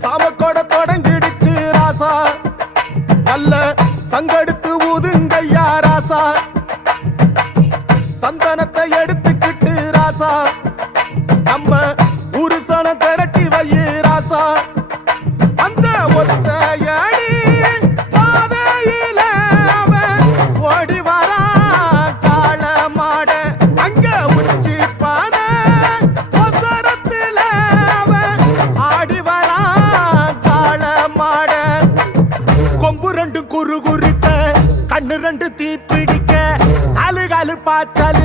சாமக்கோட தொடங்கிடுச்சு ராசா, நல்ல சங்கெடுத்து ஊதுங்கய்யா ராசா, சந்தனத்தை எடுத்துக்கிட்டு ராசா, நம்ம புருஷனை திரட்டி வையு ராசா, அந்த ஒத்தையடி பாதையில அவன் ஓடி வரான் காள மாட, அங்க உச்சி பானை ஒசரத்துல அவன் ஆடி வரான் காள மாட, கொம்பு ரெண்டு குறு குறுக்க கண்ணு ரெண்டு தீ பிடிக்க நாலு காலு பாய்ச்சல்